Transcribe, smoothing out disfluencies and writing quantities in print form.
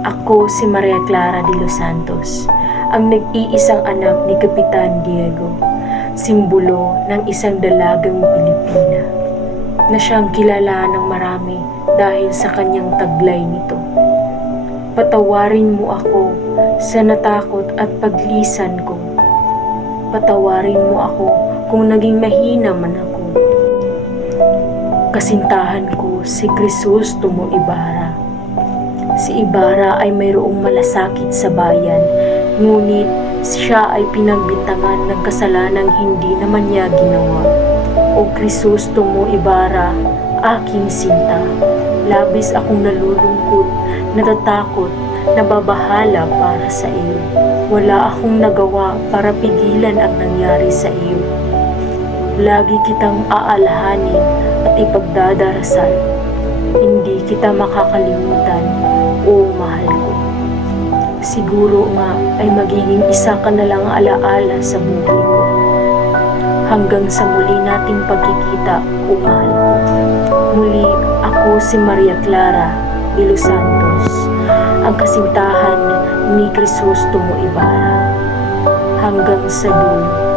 Ako si Maria Clara de los Santos, ang nag-iisang anak ni Kapitan Diego, simbolo ng isang dalagang Pilipina, na siyang kilala ng marami dahil sa kanyang taglay nito. Patawarin mo ako sa natakot at paglisan ko. Patawarin mo ako kung naging mahina man ako. Kasintahan ko si Crisostomo Ibarra. Si Ibarra ay mayroong malasakit sa bayan, ngunit siya ay pinagbintangan ng kasalanang hindi naman niya ginawa. O Crisostomo Ibarra, aking sinta, labis akong nalulungkot, natatakot, nababahala para sa iyo. Wala akong nagawa para pigilan ang nangyari sa iyo. Lagi kitang aalhanin at ipagdadarasal. Hindi kita makakalimutan, o mahal ko. Siguro nga ay magiging isa ka na lang alaala sa buhay ko. Hanggang sa muli nating pagkikita, o mahal ko. Muli, ako si Maria Clara de los Santos, ang kasintahan ni Crisostomo Ibarra. Hanggang sa dulo.